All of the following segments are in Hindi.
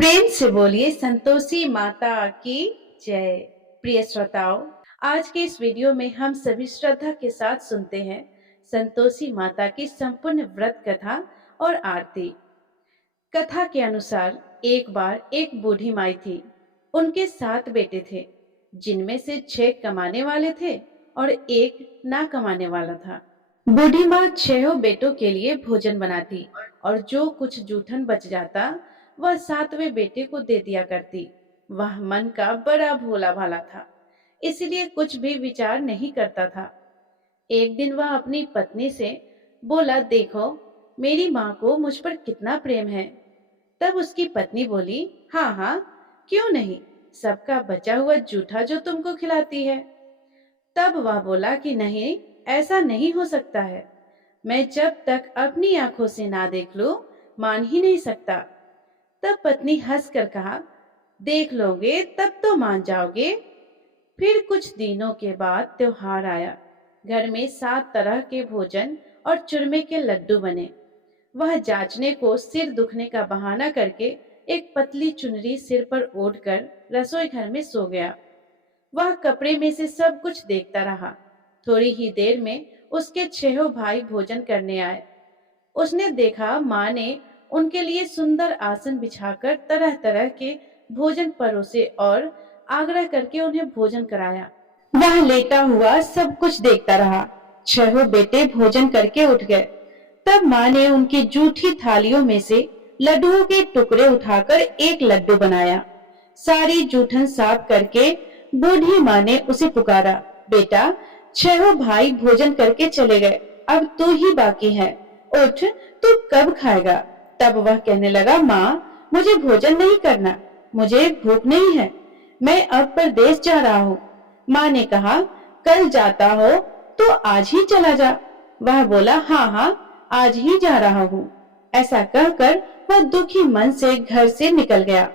प्रेम से बोलिए संतोषी माता की जय। प्रिय श्रोताओं, आज के इस वीडियो में हम सभी श्रद्धा के साथ सुनते हैं संतोषी माता की संपूर्ण व्रत कथा और आरती। कथा के अनुसार एक बार एक बूढ़ी माई थी। उनके 7 बेटे थे, जिनमें से 6 कमाने वाले थे और एक ना कमाने वाला था। बूढ़ी माँ 6 बेटों के लिए भोजन बनाती और जो कुछ जूठन बच जाता वह 7वें बेटे को दे दिया करती। वह मन का बड़ा भोला भाला था, इसलिए कुछ भी विचार नहीं करता था। एक दिन वह अपनी पत्नी से बोला, देखो मेरी माँ को मुझ पर कितना प्रेम है। तब उसकी पत्नी बोली, हाँ हाँ, क्यों नहीं, सबका बचा हुआ जूठा जो तुमको खिलाती है। तब वह बोला कि नहीं, ऐसा नहीं हो सकता है। मैं जब तक अपनी आंखों से ना देख लूं, मान ही नहीं सकता। तब पत्नी हंसकर कहा, देख लोगे तब तो मान जाओगे। फिर कुछ दिनों के बाद त्योहार आया। घर में 7 तरह के भोजन और चूरमे के लड्डू बने। वह जांचने को सिर दुखने का बहाना करके एक पतली चुनरी सिर पर ओढ़कर रसोई घर में सो गया। वह कपड़े में से सब कुछ देखता रहा। थोड़ी ही देर में उसके 6 भाई भोजन करने आए। उसने देखा माँ ने उनके लिए सुंदर आसन बिछाकर तरह तरह के भोजन परोसे और आग्रह करके उन्हें भोजन कराया। वह लेटा हुआ सब कुछ देखता रहा। 6 बेटे भोजन करके उठ गए। तब माँ ने उनकी जूठी थालियों में से लड्डुओं के टुकड़े उठाकर एक लड्डू बनाया। सारी जूठन साफ करके बूढ़ी माँ ने उसे पुकारा, बेटा 6 भाई भोजन करके चले गए, अब तू ही बाकी है, उठ, तू कब खाएगा। तब वह कहने लगा, माँ मुझे भोजन नहीं करना, मुझे भूख नहीं है, मैं अब परदेश जा रहा हूँ। माँ ने कहा, कल जाता हो तो आज ही चला जा। वह बोला, हाँ हाँ, आज ही जा रहा हूँ। ऐसा कहकर वह दुखी मन से घर से निकल गया।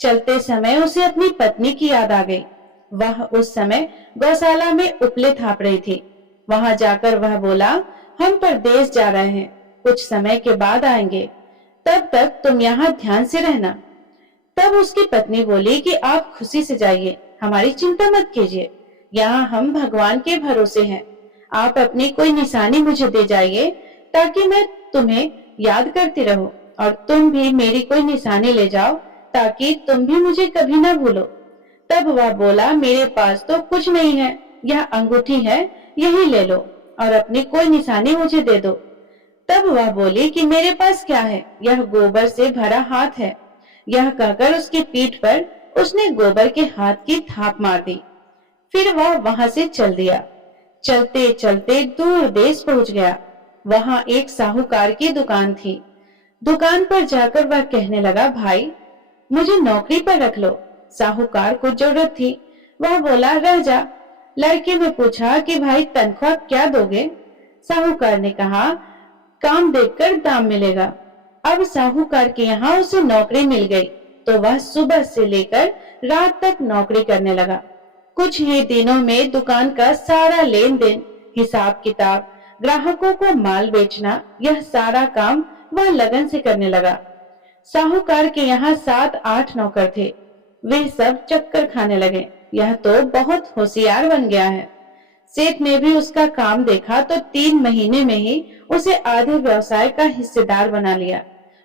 चलते समय उसे अपनी पत्नी की याद आ गई। वह उस समय गौशाला में उपले थाप रही थी। वहां जाकर वह बोला, हम परदेश जा रहे हैं, कुछ समय के बाद आएंगे, तब तक तुम यहाँ ध्यान से रहना। तब उसकी पत्नी बोली कि आप खुशी से जाइए, हमारी चिंता मत कीजिए, यहाँ हम भगवान के भरोसे हैं। आप अपनी कोई निशानी मुझे दे जाइए ताकि मैं तुम्हें याद करती रहूं, और तुम भी मेरी कोई निशानी ले जाओ ताकि तुम भी मुझे कभी ना भूलो। तब वह बोला, मेरे पास तो कुछ नहीं है, यह अंगूठी है, यही ले लो और अपनी कोई निशानी मुझे दे दो। तब वह बोली कि मेरे पास क्या है, यह गोबर से भरा हाथ है। यह कहकर उसकी पीठ पर उसने गोबर के हाथ की थाप मार दी। फिर वह वहां से चल दिया। चलते चलते दूर देश पहुंच गया। वहां एक साहूकार की दुकान थी। दुकान पर जाकर वह कहने लगा, भाई मुझे नौकरी पर रख लो। साहूकार को जरूरत थी। वह बोला, रह जा। लड़के ने पूछा कि भाई तनख्वाह क्या दोगे। साहूकार ने कहा, काम देखकर दाम मिलेगा। अब साहूकार के यहाँ उसे नौकरी मिल गई तो वह सुबह से लेकर रात तक नौकरी करने लगा। कुछ ही दिनों में दुकान का सारा लेन देन, हिसाब किताब, ग्राहकों को माल बेचना, यह सारा काम वह लगन से करने लगा। साहूकार के यहाँ 7-8 नौकर थे। वे सब चक्कर खाने लगे, यह तो बहुत होशियार बन गया है। सेठ ने भी उसका काम देखा तो 3 महीने में ही उसे आधे व्यवसाय का हिस्सेदार बना लिया।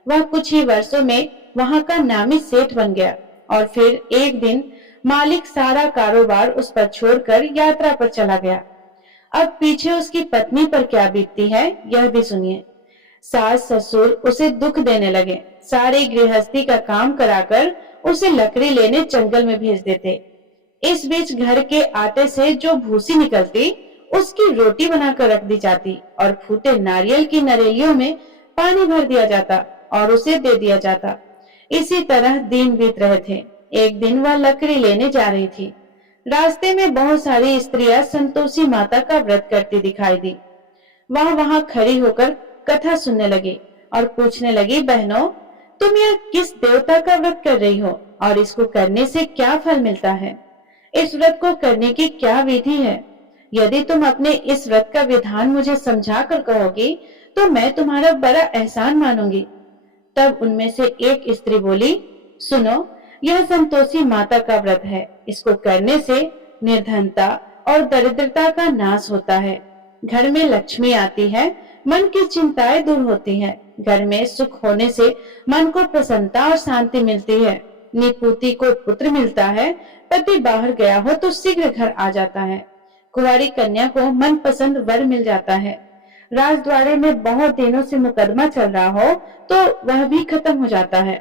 वह कुछ ही वर्षों में वहां का नामी सेठ बन गया। और फिर एक दिन मालिक सारा कारोबार उस पर छोड़कर यात्रा पर चला गया। अब पीछे उसकी पत्नी पर क्या बीतती है, यह भी सुनिए। सास ससुर उसे दुख देने लगे। सारी गृहस्थी का काम कराकर उसे लकड़ी लेने जंगल में भेज देते। इस बीच घर के आटे से जो भूसी निकलती, उसकी रोटी बनाकर रख दी जाती और फूटे नारियल की नरेलियों में पानी भर दिया जाता और उसे दे दिया जाता। इसी तरह दिन बीत रहे थे। एक दिन वह लकड़ी लेने जा रही थी। रास्ते में बहुत सारी स्त्रियां संतोषी माता का व्रत करती दिखाई दी। वह वहां खड़ी होकर कथा सुनने लगी और पूछने लगी, बहनों तुम यह किस देवता का व्रत कर रही हो और इसको करने से क्या फल मिलता है? इस व्रत को करने की क्या विधि है? यदि तुम अपने इस व्रत का विधान मुझे समझा कर कहोगी तो मैं तुम्हारा बड़ा एहसान मानूंगी। तब उनमें से एक स्त्री बोली, सुनो, यह संतोषी माता का व्रत है। इसको करने से निर्धनता और दरिद्रता का नाश होता है, घर में लक्ष्मी आती है, मन की चिंताएं दूर होती है, घर में सुख होने से मन को प्रसन्नता और शांति मिलती है, निपुति को पुत्र मिलता है, पति बाहर गया हो तो शीघ्र घर आ जाता है, कुंवारी कन्या को मनपसंद वर मिल जाता है, राजद्वारे में बहुत दिनों से मुकदमा चल रहा हो तो वह भी खत्म हो जाता है,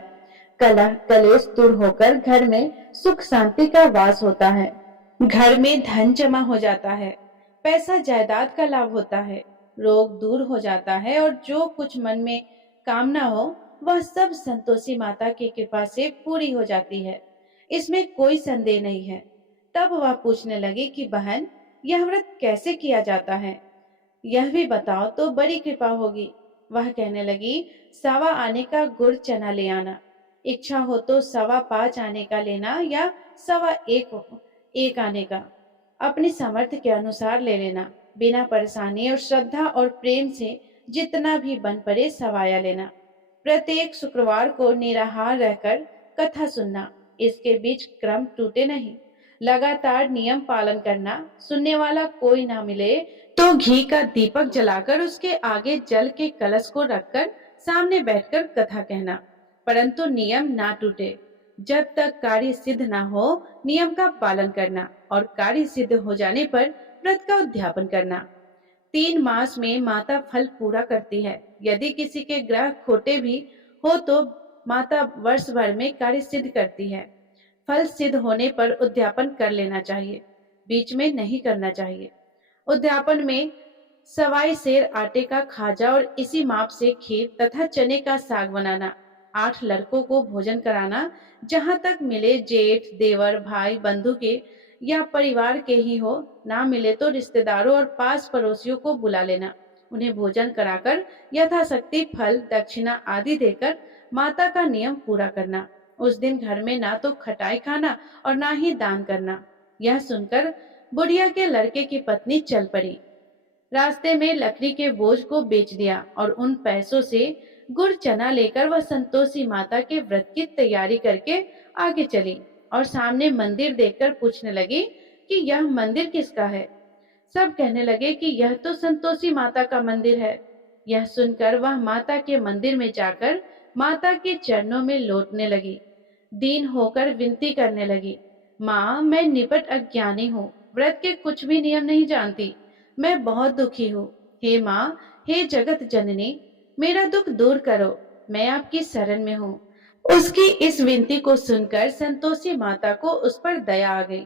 कलह कलेश दूर होकर घर में सुख शांति का वास होता है, घर में धन जमा हो जाता है, पैसा जायदाद का लाभ होता है, रोग दूर हो जाता है और जो कुछ मन में कामना हो वह सब संतोषी माता की कृपा से पूरी हो जाती है। इसमें कोई संदेह नहीं है। तब वह पूछने लगी कि बहन, यह व्रत कैसे किया जाता है, यह भी बताओ तो बड़ी कृपा होगी। वह कहने लगी, 1.25 आने का गुड़ चना ले आना, इच्छा हो तो 5.25 आने का लेना या 1.25 आने का, अपनी सामर्थ्य के अनुसार ले लेना, बिना परेशानी और श्रद्धा और प्रेम से जितना भी बन पड़े सवाया लेना। प्रत्येक शुक्रवार को निराहार रहकर कथा सुनना, इसके बीच क्रम टूटे नहीं, लगातार नियम पालन करना, सुनने वाला कोई ना मिले तो घी का दीपक जलाकर उसके आगे जल के कलश को रखकर सामने बैठकर कथा कहना, परंतु नियम ना टूटे। जब तक कार्य सिद्ध ना हो नियम का पालन करना और कार्य सिद्ध हो जाने पर व्रत का उद्यापन करना। 3 मास में माता फल पूरा करती है। यदि किसी के ग्रह खोटे भी हो तो माता वर्ष भर में कार्य सिद्ध करती है। फल सिद्ध होने पर उद्यापन कर लेना चाहिए, बीच में नहीं करना चाहिए। उद्यापन में 1.25 सेर आटे का खाजा और इसी माप से खीर तथा चने का साग बनाना, 8 लड़कों को भोजन कराना, जहां तक मिले जेठ देवर भाई बंधु के या परिवार के ही हो, ना मिले तो रिश्तेदारों और पास पड़ोसियों को बुला लेना, उन्हें भोजन कराकर यथाशक्ति फल दक्षिणा आदि देकर माता का नियम पूरा करना। उस दिन घर में ना तो खटाई खाना और ना ही दान करना। यह सुनकर बुढ़िया के लड़के की पत्नी चल पड़ी। रास्ते में लकड़ी के बोझ को बेच दिया और उन पैसों से गुड़ चना लेकर वह संतोषी माता के व्रत की तैयारी करके आगे चली और सामने मंदिर देखकर पूछने लगी कि यह मंदिर किसका है। सब कहने लगे कि यह तो संतोषी माता का मंदिर है। यह सुनकर वह माता के मंदिर में जाकर माता के चरणों में लौटने लगी, दीन होकर विनती करने लगी, माँ, मैं निपट अज्ञानी हूँ, व्रत के कुछ भी नियम नहीं जानती, मैं बहुत दुखी हूँ। हे माँ, हे जगत जननी, मेरा दुख दूर करो, मैं आपकी शरण में हूँ। उसकी इस विनती को सुनकर संतोषी माता को उस पर दया आ गई।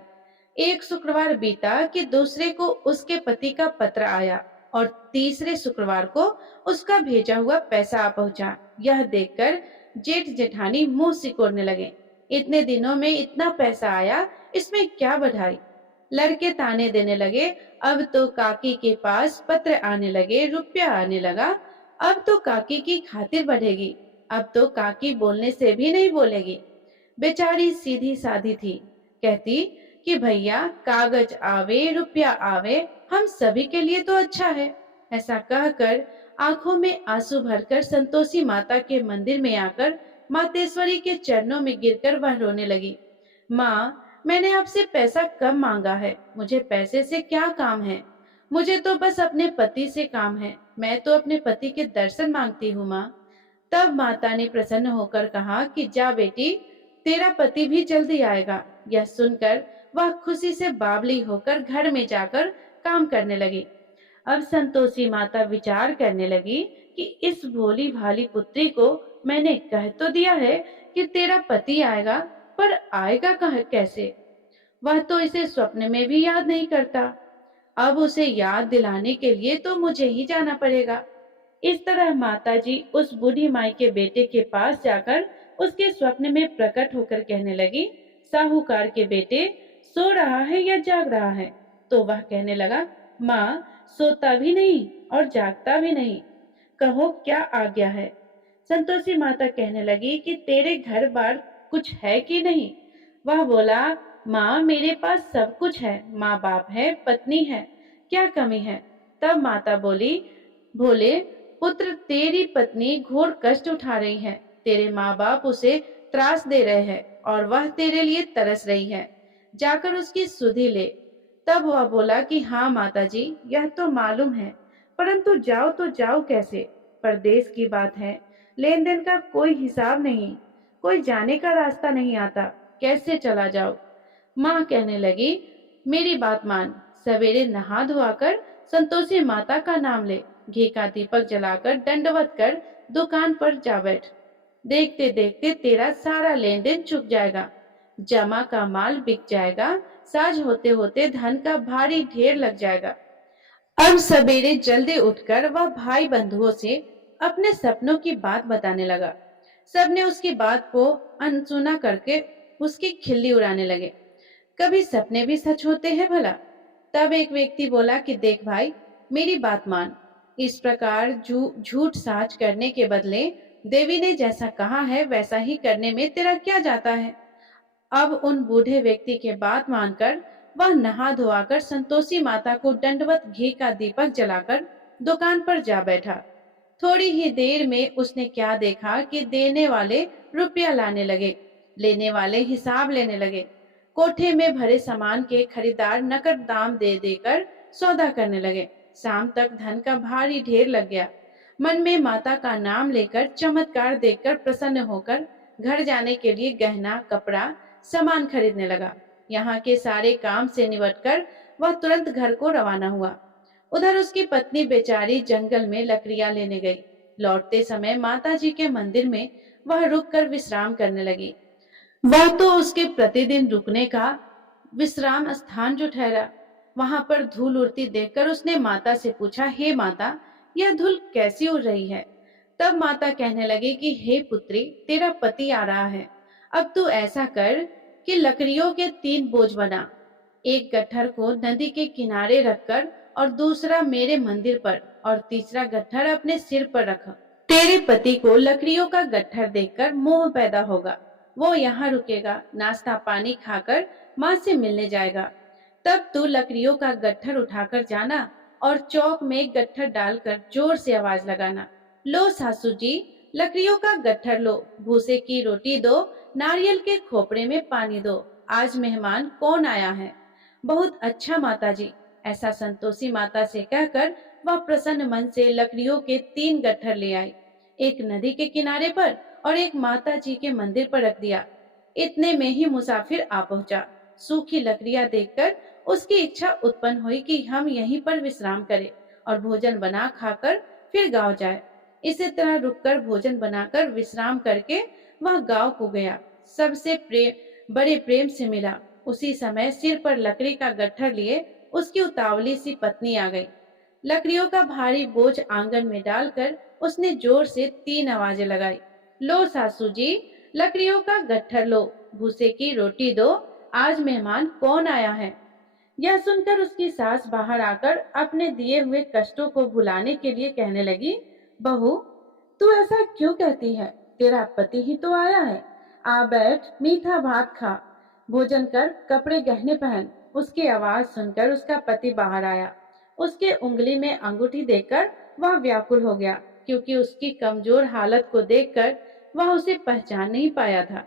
एक शुक्रवार बीता कि दूसरे को उसके पति का पत्र आया और तीसरे शुक्रवार को उसका भेजा हुआ पैसा आ पहुंचा। यह देखकर जेठ जेठानी मुंह सिकोड़ने लगे। इतने दिनों में इतना पैसा आया, इसमें क्या बधाई। लड़के ताने देने लगे, अब तो काकी के पास पत्र आने लगे, रुपया आने लगा, अब तो काकी की खातिर बढ़ेगी, अब तो काकी बोलने से भी नहीं बोलेगी। बेचारी सीधी साधी थी, कहती कि भैया कागज आवे रुपया आवे, हम सभी के लिए तो अच्छा है। ऐसा कहकर आंखों में आंसू भरकर संतोषी माता के मंदिर में आकर मातेश्वरी के चरणों में गिरकर वह रोने लगी। माँ, मैंने आपसे पैसा कम मांगा है, मुझे पैसे से क्या काम है, मुझे तो बस अपने पति से काम है, मैं तो अपने पति के दर्शन मांगती हूँ माँ। तब माता ने प्रसन्न होकर कहा कि जा बेटी, तेरा पति भी जल्दी आएगा। यह सुनकर वह खुशी से बावली होकर घर में जाकर काम करने लगी। अब संतोषी माता विचार करने लगी कि इस भोली भाली पुत्री को मैंने कह तो दिया है कि तेरा पति आएगा, पर आएगा कैसे। वह तो इसे स्वप्न में भी याद नहीं करता। अब उसे याद दिलाने के लिए तो मुझे ही जाना पड़ेगा। इस तरह माताजी उस बूढ़ी माई के बेटे के पास जाकर उसके स्वप्न में प्रकट होकर कहने लगी, साहूकार के बेटे सो रहा है या जाग रहा है। तो वह कहने लगा, माँ, सोता भी नहीं और जागता भी नहीं, कहो क्या आज्ञा है। संतोषी माता कहने लगी कि तेरे घर बार कुछ है कि नहीं। वह बोला, माँ, मेरे पास सब कुछ है, माँ बाप है, पत्नी है, क्या कमी है। तब माता बोली, भोले पुत्र, तेरी पत्नी घोर कष्ट उठा रही है, तेरे माँ बाप उसे त्रास दे रहे हैं और वह तेरे लिए तरस रही है, जाकर उसकी सुधि ले। तब वह बोला कि हाँ माता जी, यह तो मालूम है, परंतु जाओ तो जाओ कैसे? परदेश की बात है, लेन देन का कोई हिसाब नहीं, कोई जाने का रास्ता नहीं आता, कैसे चला जाओ? माँ कहने लगी, मेरी बात मान, सवेरे नहा धोआकर संतोषी माता का नाम ले, घी का दीपक जलाकर दंडवत कर दुकान पर जा बैठ। देखते देखते तेरा सारा लेन देन चुक जाएगा, जमा का माल बिक जाएगा, साझ होते होते धन का भारी ढेर लग जाएगा। अब सवेरे जल्दी उठकर वह भाई बंधुओं से अपने सपनों की बात बताने लगा। सबने उसकी बात को अनसुना करके उसकी खिल्ली उड़ाने लगे। कभी सपने भी सच होते हैं भला? तब एक व्यक्ति बोला कि देख भाई, मेरी बात मान, इस प्रकार झूठ साच करने के बदले देवी ने जैसा कहा है वैसा ही करने में तेरा क्या जाता है? अब उन बूढ़े व्यक्ति के बात मानकर वह नहा धोआकर संतोषी माता को दंडवत घी का दीपक जलाकर दुकान पर जा बैठा। थोड़ी ही देर में उसने क्या देखा कि देने वाले रुपया लाने लगे, लेने वाले हिसाब लेने लगे। कोठे में भरे सामान के खरीदार नकद दाम दे देकर सौदा करने लगे। शाम तक धन का भारी ढेर लग गया। मन में माता का नाम लेकर चमत्कार देखकर प्रसन्न होकर घर जाने के लिए गहना कपड़ा सामान खरीदने लगा। यहाँ के सारे काम से निपटकर वह तुरंत घर को रवाना हुआ। उधर उसकी पत्नी बेचारी जंगल में लकड़ियां लेने गई। लौटते समय माता जी के मंदिर में वह रुककर विश्राम करने लगी। वह तो उसके प्रतिदिन रुकने का विश्राम स्थान जो ठहरा। वहां पर धूल उड़ती देखकर उसने माता से पूछा, हे माता, यह धूल कैसी उड़ रही है? तब माता कहने लगी कि हे पुत्री, तेरा पति आ रहा है। अब तू ऐसा कर कि लकड़ियों के 3 बोझ बना, एक गट्ठर को नदी के किनारे रखकर और दूसरा मेरे मंदिर पर और तीसरा गट्ठर अपने सिर पर रख। तेरे पति को लकड़ियों का गट्ठर देखकर मोह पैदा होगा, वो यहाँ रुकेगा, नाश्ता पानी खाकर माँ से मिलने जाएगा। तब तू लकड़ियों का गट्ठर उठाकर जाना और चौक में गट्ठर डालकर जोर से आवाज लगाना, लो सासू जी, लकड़ियों का गट्ठर लो, भूसे की रोटी दो, नारियल के खोपड़े में पानी दो, आज मेहमान कौन आया है? बहुत अच्छा माता जी, ऐसा संतोषी माता से कहकर वह प्रसन्न मन से लकड़ियों के 3 गट्ठर ले आई। एक नदी के किनारे पर और एक माता जी के मंदिर पर रख दिया। इतने में ही मुसाफिर आ पहुंचा। सूखी लकड़ियां देखकर उसकी इच्छा उत्पन्न हुई कि हम यहीं पर विश्राम करें और भोजन बना खाकर फिर गांव जाए। इसी तरह रुककर भोजन बनाकर विश्राम करके वह गांव को गया। सबसे बड़े प्रेम से मिला। उसी समय सिर पर लकड़ी का गट्ठर लिए उसकी उतावली सी पत्नी आ गई। लकड़ियों का भारी बोझ आंगन में डालकर उसने जोर से 3 आवाजें लगाई, लो सासू जी, लकड़ियों का गट्ठर लो, भूसे की रोटी दो, आज मेहमान कौन आया है? यह सुनकर उसकी सास बाहर आकर अपने दिए हुए कष्टों को भुलाने के लिए कहने लगी, बहू, तू ऐसा क्यों कहती है? तेरा पति ही तो आया है। आ बैठ, मीठा भात खा, भोजन कर, कपड़े गहने पहन। उसकी आवाज सुनकर उसका पति बाहर आया। उसके उंगली में अंगूठी देखकर वह व्याकुल हो गया, क्योंकि उसकी कमजोर हालत को देखकर वह उसे पहचान नहीं पाया था।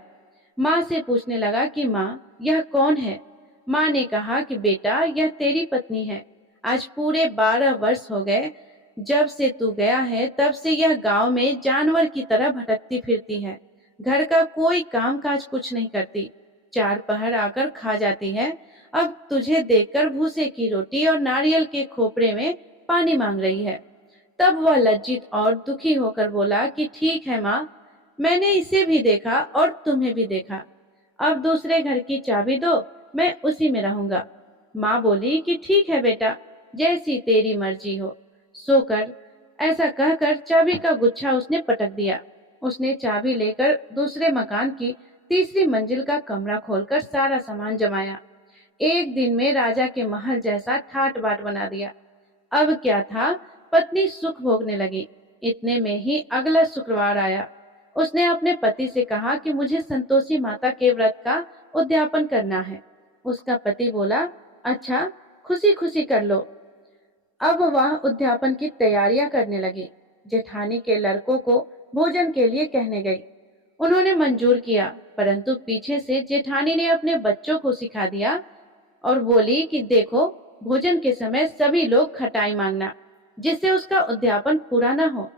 माँ से पूछने लगा कि माँ, यह कौन है? माँ ने कहा कि बेटा, यह तेरी पत्नी है। आज पूरे 12 वर्ष हो गए जब से तू गया है, तब से यह गांव में जानवर की तरह भटकती फिरती है। घर का कोई काम काज कुछ नहीं करती, 4 पहर आकर खा जाती है। अब तुझे देखकर भूसे की रोटी और नारियल के खोपड़े में पानी मांग रही है। तब वह लज्जित और दुखी होकर बोला कि ठीक है माँ, मैंने इसे भी देखा और तुम्हें भी देखा। अब दूसरे घर की चाबी दो, मैं उसी में रहूंगा। माँ बोली कि ठीक है बेटा, जैसी तेरी मर्जी हो, सो कर। ऐसा कहकर चाबी का गुच्छा उसने पटक दिया। उसने चाबी लेकर दूसरे मकान की तीसरी मंजिल का कमरा खोलकर सारा सामान जमाया। एक दिन में राजा के महल जैसा ठाट बाट बना दिया। अब क्या था, पत्नी सुख भोगने लगी। इतने में ही अगला शुक्रवार आया। उसने अपने पति से कहा कि मुझे संतोषी माता के व्रत का उद्यापन करना है। उसका पति बोला, अच्छा, खुशी खुशी कर लो। अब वह उद्यापन की तैयारियां करने लगी। जेठानी के लड़कों को भोजन के लिए कहने गई। उन्होंने मंजूर किया, परंतु पीछे से जेठानी ने अपने बच्चों को सिखा दिया और बोली कि देखो, भोजन के समय सभी लोग खटाई मांगना, जिससे उसका उद्यापन पूरा न हो।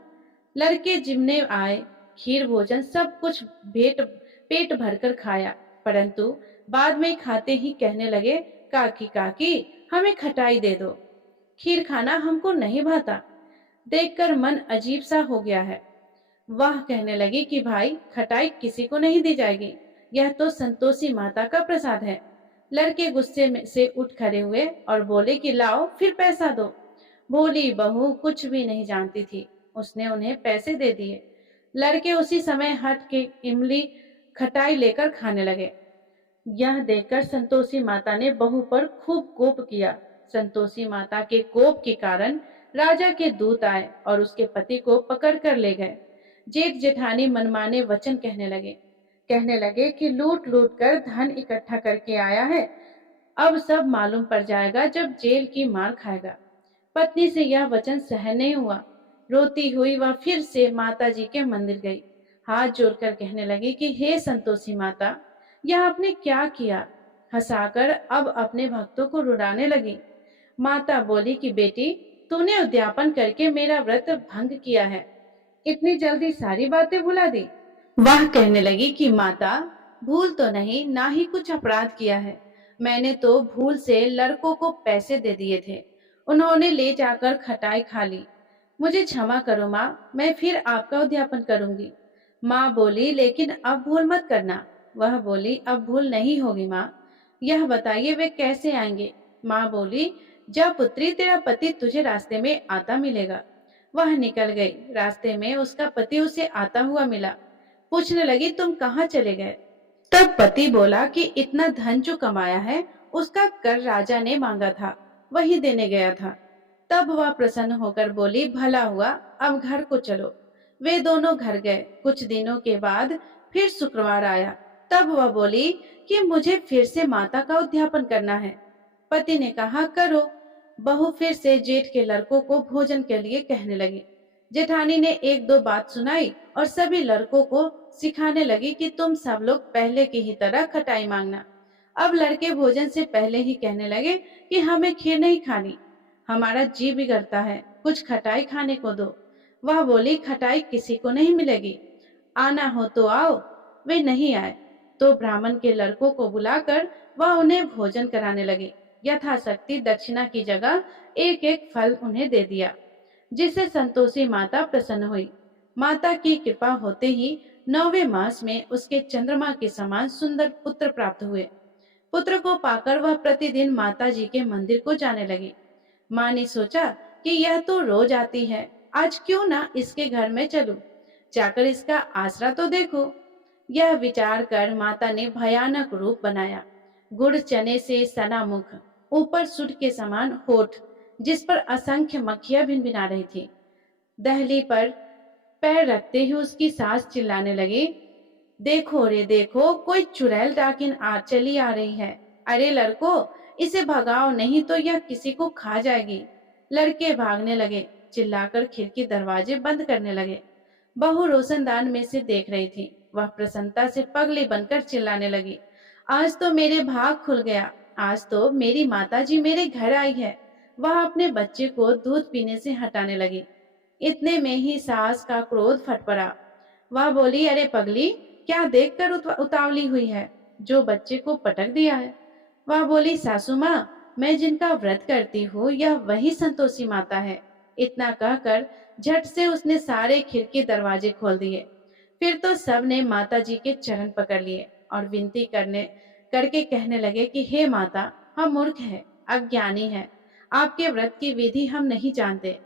लड़के जिमने आए, खीर भोजन सब कुछ पेट भरकर खाया, परंतु बाद में खाते ही कहने लगे, काकी काकी, हमें खटाई दे दो, खीर खाना हमको नहीं भाता। देखकर मन अजीब सा हो गया है। वह कहने लगी कि भाई, खटाई किसी को नहीं दी जाएगी, यह तो संतोषी माता का प्रसाद है। लड़के गुस्से में से उठ खड़े हुए और बोले कि लाओ फिर पैसा दो। भोली बहू कुछ भी नहीं जानती थी, उसने उन्हें पैसे दे दिए। लड़के उसी समय हट के इमली खटाई लेकर खाने लगे। यह देखकर संतोषी माता ने बहू पर खूब कोप किया। संतोषी माता के कोप के कारण राजा के दूत आए और उसके पति को पकड़ कर ले गए। जेठ जेठानी मनमाने वचन कहने लगे कि लूट लूट कर धन इकट्ठा करके आया है, अब सब मालूम पड़ जाएगा जब जेल की मार खाएगा। पत्नी से यह वचन सहन नहीं हुआ। रोती हुई वह फिर से माता जी के मंदिर गई। हाथ जोड़कर कहने लगी कि हे संतोषी माता, यह आपने क्या किया। हंसाकर अब अपने भक्तों को रुलाने लगी। माता बोली कि बेटी, तूने उद्यापन करके मेरा व्रत भंग किया है, इतनी जल्दी सारी बातें भुला दी। वह कहने लगी कि माता, भूल तो नहीं, ना ही कुछ अपराध किया है। मैंने तो भूल से लड़कों को पैसे दे दिए थे, उन्होंने ले जाकर खटाई खा ली। मुझे क्षमा करो माँ, मैं फिर आपका उद्यापन करूंगी। माँ बोली, लेकिन अब भूल मत करना। वह बोली, अब भूल नहीं होगी माँ। यह बताइए वे कैसे आएंगे। माँ बोली, जा पुत्री, तेरा पति तुझे रास्ते में आता मिलेगा। वह निकल गई। रास्ते में उसका पति उसे आता हुआ मिला। पूछने लगी, तुम कहाँ चले गए। तब पति बोला कि इतना धन जो कमाया है उसका कर राजा ने मांगा था, वही देने गया था। तब वह प्रसन्न होकर बोली, भला हुआ, अब घर को चलो। वे दोनों घर गए। कुछ दिनों के बाद फिर शुक्रवार आया। तब वह बोली कि मुझे फिर से माता का उद्यापन करना है। पति ने कहा, करो। बहू फिर से जेठ के लड़कों को भोजन के लिए कहने लगी। जेठानी ने एक दो बात सुनाई और सभी लड़कों को सिखाने लगी कि तुम सब लोग पहले की ही तरह खटाई मांगना। अब लड़के भोजन से पहले ही कहने लगे कि हमें खीर नहीं खानी, हमारा जी बिगड़ता है, कुछ खटाई खाने को दो। वह बोली, खटाई किसी को नहीं मिलेगी, आना हो तो आओ। वे नहीं आए तो ब्राह्मण के लड़कों को बुलाकर वह उन्हें भोजन कराने लगे। यथाशक्ति दक्षिणा की जगह एक एक फल उन्हें दे दिया, जिससे संतोषी माता प्रसन्न हुई। माता की कृपा होते ही 9वें मास में उसके चंद्रमा के समान सुंदर पुत्र प्राप्त हुए। पुत्र को पाकर वह प्रतिदिन माता जी के मंदिर को जाने लगी। माँ ने सोचा कि यह तो रोज आती है, आज क्यों ना इसके घर में चलूं, जाकर इसका आसरा तो देखो। यह विचार कर माता ने भयानक रूप बनाया। गुड़ चने से सना मुख, ऊपर सुट के समान होठ, जिस पर असंख्य मक्खियां भिनभिना रही थी। दहली पर पैर रखते ही उसकी सास चिल्लाने लगी, देखो रे देखो, कोई चुड़ैल डाकिन चली आ रही है। अरे लड़को, इसे भगाओ, नहीं तो यह किसी को खा जाएगी। लड़के भागने लगे, चिल्लाकर खिड़की दरवाजे बंद करने लगे। बहू रोशनदान में से देख रही थी। वह प्रसन्नता से पगली बनकर चिल्लाने लगी, आज तो मेरे भाग खुल गया, आज तो मेरी माताजी मेरे घर आई है। वह अपने बच्चे को दूध पीने से हटाने लगी। इतने में ही सास का क्रोध फट पड़ा। वह बोली, अरे पगली, क्या देखकर उतावली हुई है, जो बच्चे को पटक दिया है। वह बोली, सासू माँ, मैं जिनका व्रत करती हूँ यह वही संतोषी माता है। इतना कहकर झट से उसने सारे खिड़की दरवाजे खोल दिए। फिर तो सब ने माता जी के चरण पकड़ लिए और विनती करके कहने लगे कि हे माता, हम मूर्ख हैं, अज्ञानी हैं, आपके व्रत की विधि हम नहीं जानते,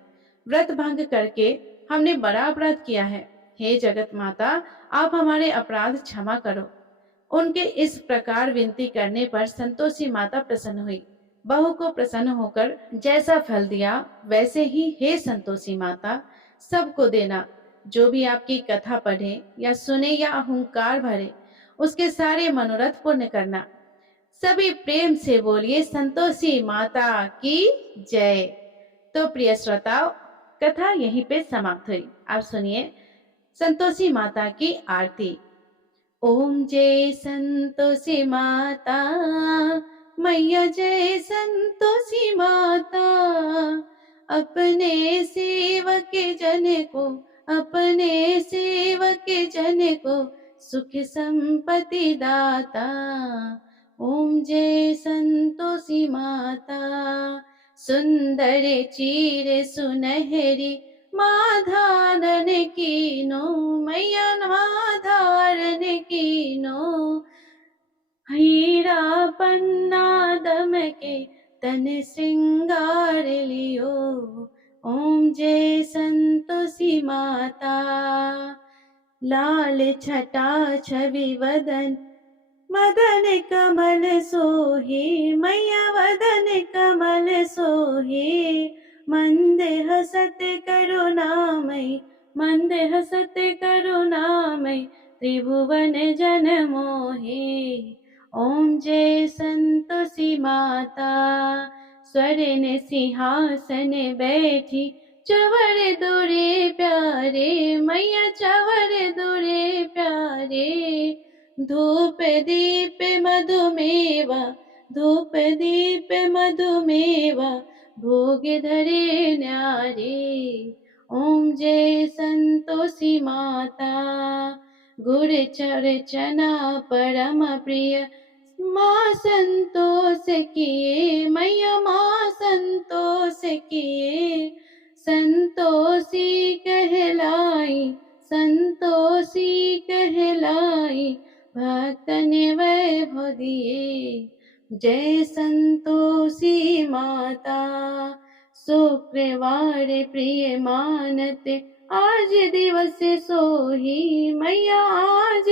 व्रत भंग करके हमने बड़ा अपराध किया है। हे जगत माता, आप हमारे अपराध क्षमा करो। उनके इस प्रकार विनती करने पर संतोषी माता प्रसन्न हुई। बहू को प्रसन्न होकर जैसा फल दिया वैसे ही हे संतोषी माता सबको देना। जो भी आपकी कथा पढ़े या सुने या अहंकार भरे, उसके सारे मनोरथ पूर्ण करना। सभी प्रेम से बोलिए, संतोषी माता की जय। तो प्रिय श्रोताओ, कथा यहीं पे समाप्त हुई। आप सुनिए संतोषी माता की आरती। ओम जय संतोषी माता, मैया जय संतोषी माता। अपने सेवक जन को, अपने सेवक जन को सुख संपत्ति दाता। ओम जय संतोषी माता। सुंदर चीर सुनहरी माँ धारण कीनो, मैया माँ धारण कीनो। हीरा पन्ना दमके तन श्रृंगार लियो। ओम जय संतोषी माता। लाल छटा छवि वदन, मदन कमल सोहे, मैया वदन कमल सोहे। मंद हसत करुणामय, मंद हसत करुणामय, त्रिभुवन जन मोहे। ओम जय संतोषी माता। स्वर्ण सिंहासन बैठी, चवर दुरे प्यारे, मैया चवर दुरे प्यारे। धूप दीप मधुमेवा, धूप दीप मधुमेवा, भोग धरे न्यारे। ओम जय संतोषी माता। गुर चरचना परम प्रिय, माँ संतोष किए, मैया माँ संतोष किए। संतोषी कहलाई, संतोषी कहलाई, भक्तन वैभव दिए। जय संतोषी माता। शुक्रवार प्रिय मानत, आज दिवस सोही, मैया आज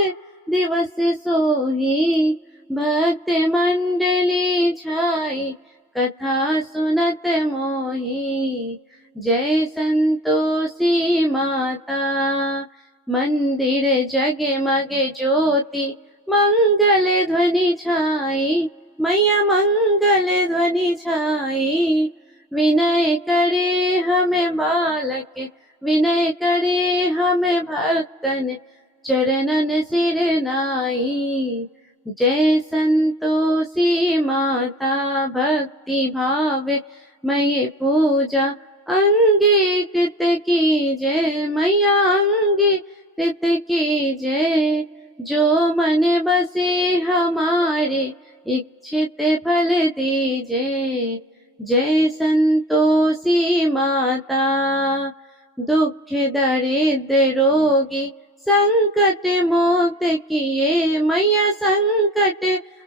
दिवस सोही। भक्त मंडली छाई, कथा सुनत मोही। जय संतोषी माता। मंदिर जगमग ज्योति, मंगल ध्वनि छाई, मैया मंगल ध्वनि छाई। विनय करे हमें बालक, विनय करे हमें भक्तन, चरणन सिर नाई। जय संतोषी माता। भक्ति भाव मय पूजा, अंगीकृत की जय, मैया अंगीकृत की जय। जो मन बसे हमारे, इच्छित फल दीजे। जय संतोषी माता। दुख दरिद्र रोगी, संकट मुक्त किए, मैया संकट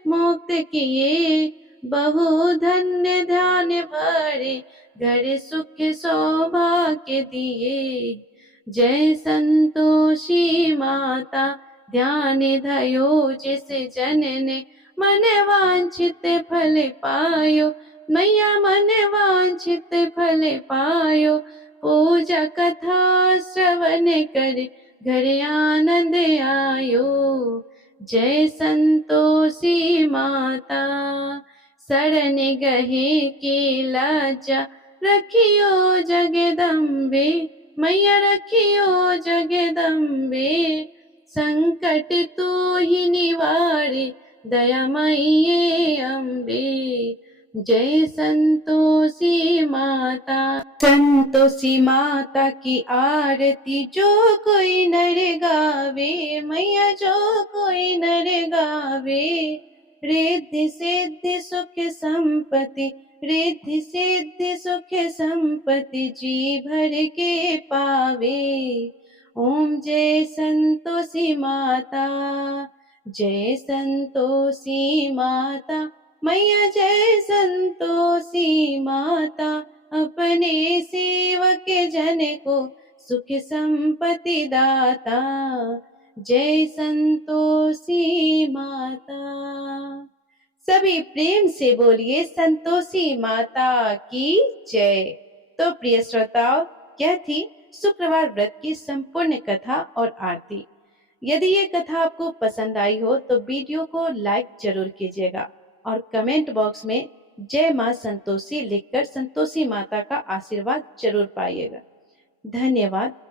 मुक्त किए। बहु धन्य ध्यान भरे, घर सुख सौभाग्य दिए। जय संतोषी माता। ध्यान धयो जिस जन ने, मन वांछित फल पायो, मैया मन वांछित फल पायो। पूजा कथा श्रवण कर, घर आनंद आयो। जय संतोषी माता। शरण गहे के लाजा, रखियो जगदम्बे, मैया रखियो जगदम्बे। संकट तू ही निवारे, दयामयी अम्बे। जय संतोषी माता। संतोषी माता की आरती जो कोई नर गावे, मैया जो कोई नर गावे। रिद्धि सिद्धि सुख संपत्ति, रिद्धि सिद्धि सुख संपत्ति, जी भर के पावे। ओम जय संतोषी माता। जय संतोषी माता, मैया जय संतोषी माता। अपने सेवक जन को सुख संपत्ति दाता। जय संतोषी माता। सभी प्रेम से बोलिए संतोषी माता की जय। तो प्रिय श्रोताओ, यह थी शुक्रवार व्रत की संपूर्ण कथा और आरती। यदि ये कथा आपको पसंद आई हो तो वीडियो को लाइक जरूर कीजिएगा और कमेंट बॉक्स में जय मां संतोषी लिखकर संतोषी माता का आशीर्वाद जरूर पाइएगा। धन्यवाद।